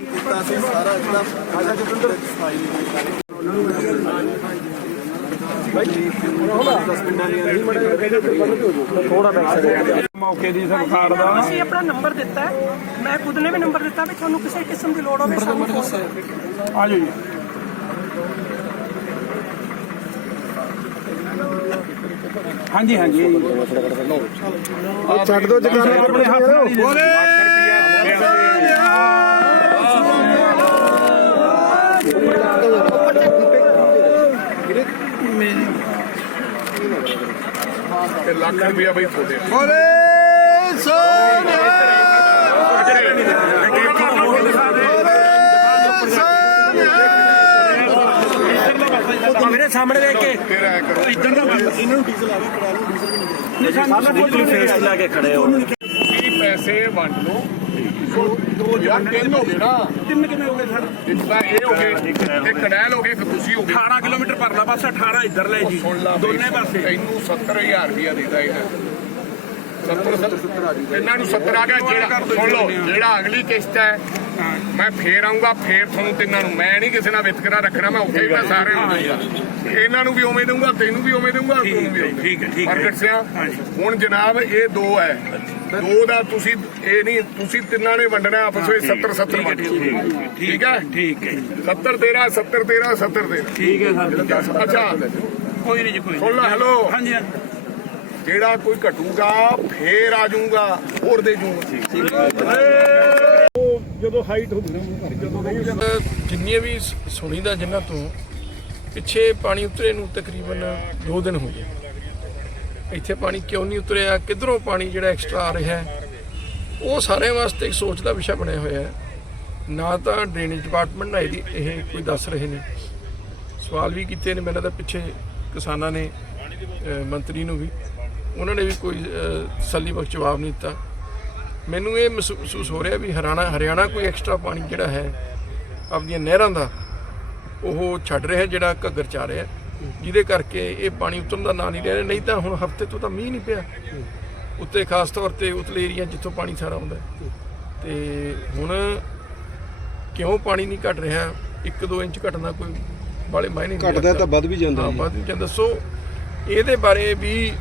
ਕੀਤਾ ਸੀ ਸਾਰਾ ਜਿਹੜਾ ਸਾਡਾ ਜਤਿੰਦਰ ਸਫ਼ਾਈ ਮੌਕੇ ਦੀ ਸਰਕਾਰ ਦਾ ਅਸੀਂ ਆਪਣਾ ਨੰਬਰ ਦਿੱਤਾ ਹੈ। ਮੈਂ ਖੁਦ ਨੇ ਵੀ ਨੰਬਰ ਦਿੱਤਾ ਵੀ ਤੁਹਾਨੂੰ ਕਿਸੇ ਕਿਸਮ ਦੀ ਲੋੜ ਹੋਵੇ ਸਾਨੂੰ ਫੋਨ ਕਰੋ। ਆ ਜਾਓ ਜੀ ਹਾਂਜੀ ਹਾਂਜੀ। ਛੱਡ ਦੋ ਜਗਾਨਾ ਆਪਣੇ ਹੱਥ ਨਾਲ ਦੇ ਲੱਖ ਰੁਪਇਆ ਬਈ ਤੁਹਾਡੇ ਮੇਰੇ ਸਾਹਮਣੇ ਦੇਖ ਕੇ। ਫਿਰ ਐ ਕਰੋ। ਇੱਧਰ ਦਾ ਇਹਨਾਂ ਨੂੰ ਡੀਜ਼ਲ ਆ ਵੀ ਕਰਾ ਲਓ ਡੀਜ਼ਲ ਸਾਨੂੰ ਬਿਲਕੁਲ ਫੇਸ ਲਾ ਕੇ ਖੜੇ ਹੋ। ਤੁਸੀਂ ਪੈਸੇ ਵੰਡ ਲਓ। ਦੋ ਯਾਰ ਤਿੰਨ ਹੋ ਗਏ ਨਾ। ਤਿੰਨ ਕਿੰਨੇ ਹੋ ਗਏ ਸਰ? ਇੱਕ ਤਾਂ ਇਹ ਹੋ ਗਏ ਇੱਕ ਕਨੈਲ ਹੋ ਗਏ? ਇੱਕ ਤੁਸੀਂ ਹੋ ਗਏ। 18 ਕਿਲੋਮੀਟਰ ਪਰਲਾ ਪਾਸਾ 18 ਇੱਧਰ ਲੈ ਜੀ ਦੋਨੇ ਪਾਸੇ। ਤੈਨੂੰ 70000 ਰੁਪਇਆ ਦੇਦਾ ਇਹਨਾਂ। 70 70 ਇਹਨਾਂ ਨੂੰ 70 ਆ ਗਿਆ ਜਿਹੜਾ ਸੁਣ ਲਓ ਜਿਹੜਾ ਅਗਲੀ ਕਿਸ਼ਤ ਹੈ ਮੈਂ ਫੇਰ ਆਉਂਗਾ ਫੇਰ ਤੁਹਾਨੂੰ ਤਿੰਨਾਂ ਨੂੰ। ਮੈਂ ਨਹੀਂ ਕਿਸੇ ਨਾਲ ਵਿਤਕਰਾ ਰੱਖਣਾ ਮੈਂ ਉੱਥੇ ਵੀ ਮੈਂ ਸਾਰਿਆਂ ਨੂੰ ਦਊਂਗਾ। ਇਹਨਾਂ ਨੂੰ ਵੀ ਉਵੇਂ ਦਊਂਗਾ ਤੈਨੂੰ ਵੀ ਉਵੇਂ ਦਊਂਗਾ ਤੁਹਾਨੂੰ ਵੀ ਠੀਕ ਹੈ, ਠੀਕ ਹੈ। ਪ੍ਰਗਟ ਸਿਆ ਹੁਣ ਜਨਾਬ ਇਹ ਦੋ ਹੈ। ਦੋ ਦਾ ਤੁਸੀਂ ਇਹ ਨਹੀਂ ਤੁਸੀਂ ਤਿੰਨਾਂ ਨੇ ਵੰਡਣਾ ਆਪਸ ਵਿੱਚ 70 70 ਵੰਡ ਠੀਕ ਹੈ ਠੀਕ ਹੈ? 70 13 70 13 70 13 ਠੀਕ ਹੈ ਸਰ ਅੱਛਾ। ਕੋਈ ਨਹੀਂ ਜੀ ਕੋਈ ਸੁਣ ਲੈ ਹੈਲੋ ਹਾਂਜੀ ਹਾਂਜੀ। ਜਿਹੜਾ ਕੋਈ ਘਟੂਗਾ ਫੇਰ ਆ ਜਾਊਗਾ ਹੋਰ ਦੇ ਜੂਗਾ ਜਦੋਂ ਹਾਈਟ ਹੁੰਦੀ ਜਿੰਨੀਆਂ ਵੀ ਸੁਣੀਦਾ ਜਿਨ੍ਹਾਂ ਤੋਂ ਪਿੱਛੇ ਪਾਣੀ ਉਤਰੇ ਨੂੰ ਤਕਰੀਬਨ 2 ਦਿਨ ਹੋ ਗਏ। ਇੱਥੇ ਪਾਣੀ ਕਿਉਂ ਨਹੀਂ ਉਤਰਿਆ ਕਿੱਧਰੋਂ ਪਾਣੀ ਜਿਹੜਾ ਐਕਸਟਰਾ ਆ ਰਿਹਾ ਹੈ? ਉਹ ਸਾਰਿਆਂ ਵਾਸਤੇ ਇੱਕ ਸੋਚ ਦਾ ਵਿਸ਼ਾ ਬਣਿਆ ਹੋਇਆ ਹੈ। ਨਾ ਤਾਂ ਡਰੇਨੇਜ ਡਿਪਾਰਟਮੈਂਟ ਨਾਲ ਇਹਦੀ ਇਹ ਕੋਈ ਦੱਸ ਰਹੇ ਨੇ। ਸਵਾਲ ਵੀ ਕੀਤੇ ਨੇ ਮੈਨੂੰ ਤਾਂ ਪਿੱਛੇ ਕਿਸਾਨਾਂ ਨੇ ਮੰਤਰੀ ਨੂੰ ਵੀ। ਉਹਨਾਂ ਨੇ ਵੀ ਕੋਈ ਅਹ, ਤਸੱਲੀ ਬਖਸ਼ ਜਵਾਬ ਨਹੀਂ ਦਿੱਤਾ। ਮੈਨੂੰ ਇਹ ਮਹਿਸੂ- ਮਹਿਸੂਸ ਹੋ ਰਿਹਾ ਵੀ ਹਰਿਆਣਾ ਹਰਿਆਣਾ ਕੋਈ ਐਕਸਟਰਾ ਪਾਣੀ ਜਿਹੜਾ ਹੈ ਆਪਣੀਆਂ ਨਹਿਰਾਂ ਦਾ ਉਹ ਛੱਡ ਰਿਹਾ ਜਿਹੜਾ ਘੱਗਰ ਚ ਰਿਹਾ। ਜਿਹਦੇ ਕਰਕੇ ਇਹ ਪਾਣੀ ਉਤਰਨ ਦਾ ਨਾਂ ਨਹੀਂ ਲੈ ਰਿਹਾ। ਨਹੀਂ ਤਾਂ ਹੁਣ ਹਫ਼ਤੇ ਤੋਂ ਤਾਂ ਮੀਂਹ ਨਹੀਂ ਪਿਆ। ਉੱਤੇ ਖਾਸ ਤੌਰ ਤੇ ਉਤਲੇ ਏਰੀਆ ਜਿੱਥੋਂ ਪਾਣੀ ਸਾਰਾ ਆਉਂਦਾ। ਤੇ ਹੁਣ ਕਿਉਂ ਪਾਣੀ ਨਹੀਂ ਘਟ ਰਿਹਾ? 1-2 ਇੰਚ ਘਟਣਾ ਕੋਈ ਬਾਲੇ ਮਾਇਨੇ ਨਹੀਂ ਘਟਦਾ ਤਾਂ ਵੱਧ ਵੀ ਜਾਂਦਾ ਹਾਂ। ਵੱਧ ਵੀ ਜਾਂਦਾ। ਸੋ ਇਹਦੇ ਬਾਰੇ ਵੀ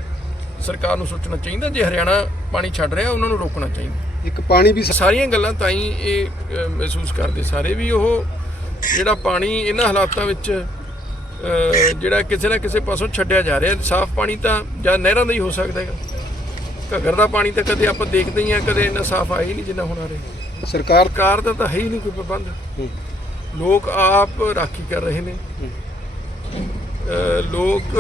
ਸਰਕਾਰ ਨੂੰ ਸੋਚਣਾ ਚਾਹੀਦਾ ਜੇ ਹਰਿਆਣਾ ਪਾਣੀ ਛੱਡ ਰਿਹਾ ਉਹਨਾਂ ਨੂੰ ਰੋਕਣਾ ਚਾਹੀਦਾ। ਇੱਕ ਪਾਣੀ ਵੀ ਸਾਰੀਆਂ ਗੱਲਾਂ ਤਾਂ ਹੀ ਇਹ ਮਹਿਸੂਸ ਕਰਦੇ ਸਾਰੇ ਵੀ ਉਹ ਜਿਹੜਾ ਪਾਣੀ ਇਹਨਾਂ ਹਾਲਾਤਾਂ ਵਿੱਚ ਜਿਹੜਾ ਕਿਸੇ ਨਾ ਕਿਸੇ ਪਾਸੋਂ ਛੱਡਿਆ ਜਾ ਰਿਹਾ ਸਾਫ਼ ਪਾਣੀ ਤਾਂ ਜਾਂ ਨਹਿਰਾਂ ਦਾ ਹੀ ਹੋ ਸਕਦਾ ਹੈਗਾ। ਘੱਗਰ ਦਾ ਪਾਣੀ ਤਾਂ ਕਦੇ ਆਪਾਂ ਦੇਖਦੇ ਹੀ ਆ ਕਦੇ ਇੰਨਾ ਸਾਫ਼ ਆਇਆ ਹੀ ਨਹੀਂ ਜਿੰਨਾ ਹੁਣ ਆ ਰਿਹਾ। ਸਰਕਾਰ ਸਰਕਾਰ ਦਾ ਤਾਂ ਹੈ ਹੀ ਨਹੀਂ ਕੋਈ ਪ੍ਰਬੰਧ। ਲੋਕ ਆਪ ਰਾਖੀ ਕਰ ਰਹੇ ਨੇ। ਲੋਕ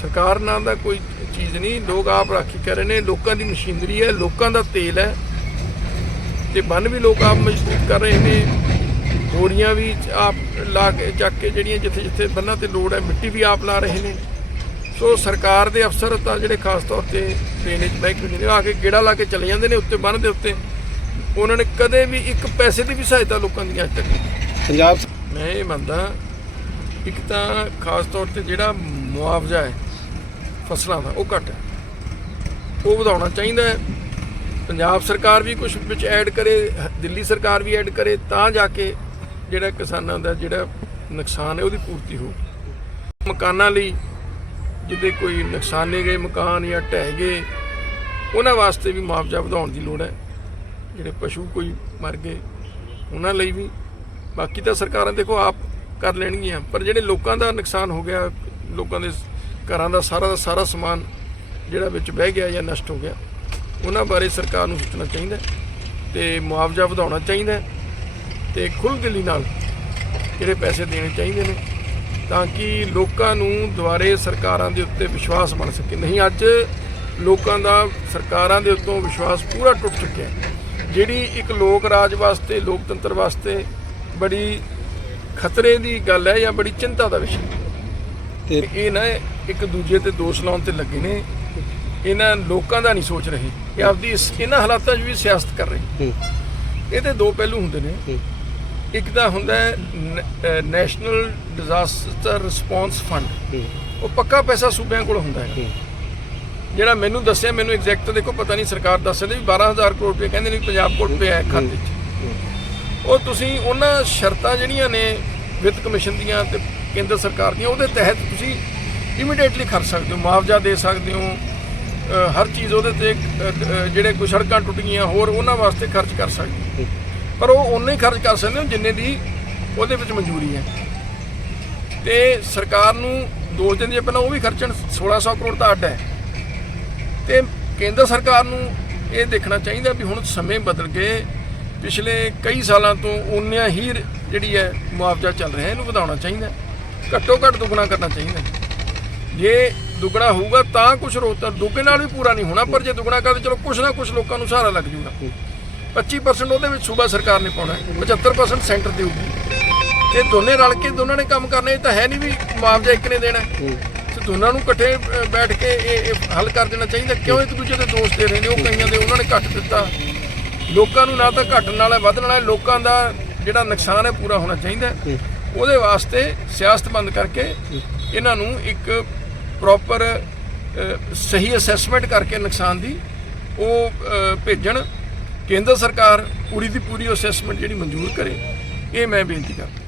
ਸਰਕਾਰ ਨਾਂ ਦਾ ਕੋਈ ਚੀਜ਼ ਨਹੀਂ ਲੋਕ ਆਪ ਰਾਖੀ ਕਰ ਰਹੇ ਨੇ ਲੋਕਾਂ ਦੀ ਮਸ਼ੀਨਰੀ ਹੈ ਲੋਕਾਂ ਦਾ ਤੇਲ ਹੈ। ਤੇ ਬੰਨ ਵੀ ਲੋਕ ਆਪ ਮਜ਼ਬੂਤ ਕਰ ਰਹੇ ਨੇ। ਬੋਰੀਆਂ ਵੀ ਆਪ ਲਾ ਕੇ ਚੱਕ ਕੇ ਜਿਹੜੀਆਂ ਜਿੱਥੇ ਜਿੱਥੇ ਬੰਨਾਂ ਤੇ ਲੋੜ ਹੈ ਮਿੱਟੀ ਵੀ ਆਪ ਲਾ ਰਹੇ ਨੇ। ਸੋ ਸਰਕਾਰ ਦੇ ਅਫਸਰ ਤਾਂ ਜਿਹੜੇ ਖਾਸ ਤੌਰ ਤੇ ਡਰੇਨੇਜ ਮਹਿਕਮੇ ਨੇ ਉਹ ਆ ਕੇ ਗੇੜਾ ਲਾ ਕੇ ਚਲੇ ਜਾਂਦੇ ਨੇ ਉੱਤੇ ਬੰਨ ਦੇ ਉੱਤੇ। ਉਹਨਾਂ ਨੇ ਕਦੇ ਵੀ ਇੱਕ ਪੈਸੇ ਦੀ ਵੀ ਸਹਾਇਤਾ ਲੋਕਾਂ ਦੀ ਅੱਜ ਤੱਕ। ਪੰਜਾਬ ਮੈਂ ਇਹ ਮੰਨਦਾ ਇੱਕ ਤਾਂ ਖਾਸ ਤੌਰ ਤੇ ਜਿਹੜਾ ਮੁਆਵਜ਼ਾ ਹੈ ਫਸਲਾਂ ਦਾ, ਉਹ ਘੱਟ ਹੈ। ਉਹ ਵਧਾਉਣਾ ਚਾਹੀਦਾ ਹੈ। ਪੰਜਾਬ ਸਰਕਾਰ ਵੀ ਕੁਝ ਵਿੱਚ ਐਡ ਕਰੇ, ਦਿੱਲੀ ਸਰਕਾਰ ਵੀ ਐਡ ਕਰੇ, ਤਾਂ ਜਾ ਕੇ ਜਿਹੜਾ ਕਿਸਾਨਾਂ ਦਾ ਜਿਹੜਾ ਨੁਕਸਾਨ ਹੈ, ਉਹਦੀ ਪੂਰਤੀ ਹੋ ਮਕਾਨਾਂ ਲਈ ਜਿਹਦੇ ਕੋਈ ਨੁਕਸਾਨੇ ਗਏ, ਮਕਾਨ ਜਾਂ ਢਹਿ ਗਏ, ਉਹਨਾਂ ਵਾਸਤੇ ਵੀ ਮੁਆਵਜ਼ਾ ਵਧਾਉਣ ਦੀ ਲੋੜ ਹੈ। ਜਿਹੜੇ ਪਸ਼ੂ ਕੋਈ ਮਰ ਗਏ, ਉਹਨਾਂ ਲਈ ਵੀ। ਬਾਕੀ ਤਾਂ ਸਰਕਾਰਾਂ ਦੇਖੋ, ਆਪ ਕਰ ਲੈਣਗੀਆਂ, ਪਰ ਜਿਹੜੇ ਲੋਕਾਂ ਦਾ ਨੁਕਸਾਨ ਹੋ ਗਿਆ, ਲੋਕਾਂ ਦੇ ਘਰਾਂ ਦਾ ਸਾਰਾ ਦਾ ਸਾਰਾ ਸਮਾਨ ਜਿਹੜਾ ਵਿੱਚ ਬਹਿ ਗਿਆ ਜਾਂ ਨਸ਼ਟ ਹੋ ਗਿਆ, ਉਹਨਾਂ ਬਾਰੇ ਸਰਕਾਰ ਨੂੰ ਸੋਚਣਾ ਚਾਹੀਦਾ ਹੈ ਤੇ ਮੁਆਵਜ਼ਾ ਵਧਾਉਣਾ ਚਾਹੀਦਾ ਹੈ ਖੁੱਲ੍ਹ ਖੁੱਲ੍ਹਦਿਲੀ ਨਾਲ ਜਿਹੜੇ ਪੈਸੇ ਦੇਣੇ ਚਾਹੀਦੇ ਨੇ ਤਾਂ ਕਿ ਲੋਕਾਂ ਨੂੰ ਦੁਬਾਰੇ ਸਰਕਾਰਾਂ ਦੇ ਉੱਤੇ ਵਿਸ਼ਵਾਸ ਬਣ ਸਕੇ ਨਹੀਂ, ਅੱਜ ਲੋਕਾਂ ਦਾ, ਸਰਕਾਰਾਂ ਦੇ ਉੱਤੋਂ ਵਿਸ਼ਵਾਸ ਪੂਰਾ ਟੁੱਟ ਚੁੱਕਿਆ ਹੈ ਜਿਹੜੀ ਇੱਕ ਲੋਕ ਰਾਜ ਵਾਸਤੇ, ਲੋਕਤੰਤਰ ਵਾਸਤੇ ਬੜੀ ਖਤਰੇ ਦੀ ਗੱਲ ਹੈ ਜਾਂ ਬੜੀ ਚਿੰਤਾ ਦਾ ਵਿਸ਼ਾ ਹੈ। ਤੇ ਇਹ ਨਾ ਇੱਕ ਦੂਜੇ ਤੇ ਦੋਸ਼ ਲਾਉਣ ਤੇ ਲੱਗੇ ਨੇ। ਇਹਨਾਂ ਲੋਕਾਂ ਦਾ ਨਹੀਂ ਸੋਚ ਰਹੇ। ਇਹ ਆਪਦੀ ਇਹਨਾਂ ਹਾਲਾਤਾਂ 'ਚ ਵੀ ਸਿਆਸਤ ਕਰ ਰਹੇ। ਹੂੰ। ਇਹਦੇ ਦੋ ਪਹਿਲੂ ਹੁੰਦੇ ਨੇ। ਇੱਕ ਤਾਂ ਹੁੰਦਾ ਨੈਸ਼ਨਲ ਡਿਜ਼ਾਸਟਰ ਰਿਸਪੌਂਸ ਫੰਡ। ਉਹ ਪੱਕਾ ਪੈਸਾ ਸੂਬਿਆਂ ਕੋਲ ਹੁੰਦਾ ਹੈ। ਜਿਹੜਾ ਮੈਨੂੰ ਦੱਸਿਆ ਮੈਨੂੰ ਐਗਜ਼ੈਕਟ ਦੇਖੋ ਪਤਾ ਨਹੀਂ ਸਰਕਾਰ ਦੱਸ ਰਹੀ ਵੀ 12000 ਕਰੋੜ ਰੁਪਏ ਕਹਿੰਦੇ ਨੇ ਪੰਜਾਬ ਕੋਲ ਪਿਆ ਹੈ ਖਾਤੇ 'ਚ। ਉਹ ਤੁਸੀਂ ਉਹਨਾਂ ਸ਼ਰਤਾਂ ਜਿਹੜੀਆਂ ਨੇ ਵਿੱਤ ਕਮਿਸ਼ਨ ਦੀਆਂ ਤੇ ਕੇਂਦਰ ਸਰਕਾਰ ਦੀਆਂ ਉਹਦੇ ਤਹਿਤ ਤੁਸੀਂ ਇਮੀਡੀਏਟਲੀ ਖਰਚ ਸਕਦੇ ਹੋ ਮੁਆਵਜ਼ਾ ਦੇ ਸਕਦੇ ਹੋ ਹਰ ਚੀਜ਼ ਉਹਦੇ ਤੇ ਜਿਹੜੇ ਕੋਈ ਸੜਕਾਂ ਟੁੱਟ ਗਈਆਂ ਹੋਰ ਉਹਨਾਂ ਵਾਸਤੇ ਖਰਚ ਕਰ ਸਕਦੇ ਹੋ। ਪਰ ਉਹ ਉਨੇ ਹੀ ਖਰਚ ਕਰ ਸਕਦੇ ਹੋ ਜਿੰਨੇ ਦੀ ਉਹਦੇ ਵਿੱਚ ਮਨਜ਼ੂਰੀ ਹੈ। ਤੇ ਸਰਕਾਰ ਨੂੰ ਦੋਸ਼ ਦਿਨ ਜੇ ਪਹਿਲਾਂ ਉਹ ਵੀ ਖਰਚਣ 1600 ਕਰੋੜ ਤਾਂ ਅੱਡ ਹੈ। ਤੇ ਕੇਂਦਰ ਸਰਕਾਰ ਨੂੰ ਇਹ ਦੇਖਣਾ ਚਾਹੀਦਾ ਵੀ ਹੁਣ ਸਮੇਂ ਬਦਲ ਗਏ ਪਿਛਲੇ ਕਈ ਸਾਲਾਂ ਤੋਂ ਉਨਿਆ ਹੀ ਜਿਹੜੀ ਹੈ ਮੁਆਵਜ਼ਾ ਚੱਲ ਰਿਹਾ, ਇਹਨੂੰ ਵਧਾਉਣਾ ਚਾਹੀਦਾ ਘੱਟੋ ਘੱਟ ਦੁੱਗਣਾ ਕਰਨਾ ਚਾਹੀਦਾ ਜੇ ਦੁੱਗਣਾ ਹੋਊਗਾ ਤਾਂ ਕੁਝ ਰੋਤਾ, ਦੁੱਗੇ ਨਾਲ ਵੀ ਪੂਰਾ ਨਹੀਂ ਹੋਣਾ, ਪਰ ਜੇ ਦੁੱਗਣਾ ਕਰਦੇ ਚਲੋ ਕੁਝ ਨਾ ਕੁਝ ਲੋਕਾਂ ਨੂੰ ਸਹਾਰਾ ਲੱਗ ਜੂਗਾ। 25% ਉਹਦੇ ਵਿੱਚ ਸੂਬਾ ਸਰਕਾਰ ਨੇ ਪਾਉਣਾ ਹੈ 75% ਸੈਂਟਰ ਦੇਊਗੀ ਇਹ ਦੋਨੇ ਰਲ ਕੇ ਦੋਨਾਂ ਨੇ ਕੰਮ ਕਰਨੇ, ਇਹ ਤਾਂ ਹੈ ਨਹੀਂ ਵੀ ਮੁਆਵਜ਼ਾ ਇੱਕ ਨੇ ਦੇਣਾ ਹੈ। ਤੇ ਦੋਨਾਂ ਨੂੰ ਇਕੱਠੇ ਬੈਠ ਕੇ ਇਹ ਇਹ ਹੱਲ ਕਰ ਦੇਣਾ ਚਾਹੀਦਾ ਕਿਉਂ ਇੱਕ ਦੂਜੇ ਦੇ ਦੋਸ਼ ਦੇ ਰਹੇ ਨੇ? ਉਹ ਕਈਆਂ ਦੇ ਉਹਨਾਂ ਨੇ ਘੱਟ ਦਿੱਤਾ। ਲੋਕਾਂ ਨੂੰ ਨਾ ਤਾਂ ਘਟਣ ਵਾਲਾ ਵਧਣ ਵਾਲਾ ਲੋਕਾਂ ਦਾ ਜਿਹੜਾ ਨੁਕਸਾਨ ਹੈ ਪੂਰਾ ਹੋਣਾ ਚਾਹੀਦਾ ਹੈ। ਉਹਦੇ ਵਾਸਤੇ ਸਿਆਸਤ ਬੰਦ ਕਰਕੇ ਇਹਨਾਂ ਨੂੰ ਇੱਕ ਪ੍ਰੋਪਰ ਸਹੀ ਅਸੈਸਮੈਂਟ ਕਰਕੇ ਨੁਕਸਾਨ ਦੀ ਉਹ ਭੇਜਣ। ਕੇਂਦਰ ਸਰਕਾਰ ਪੂਰੀ ਦੀ ਪੂਰੀ ਅਸੈਸਮੈਂਟ ਜਿਹੜੀ ਮਨਜ਼ੂਰ ਕਰੇ ਇਹ ਮੈਂ ਬੇਨਤੀ ਕਰਦਾ।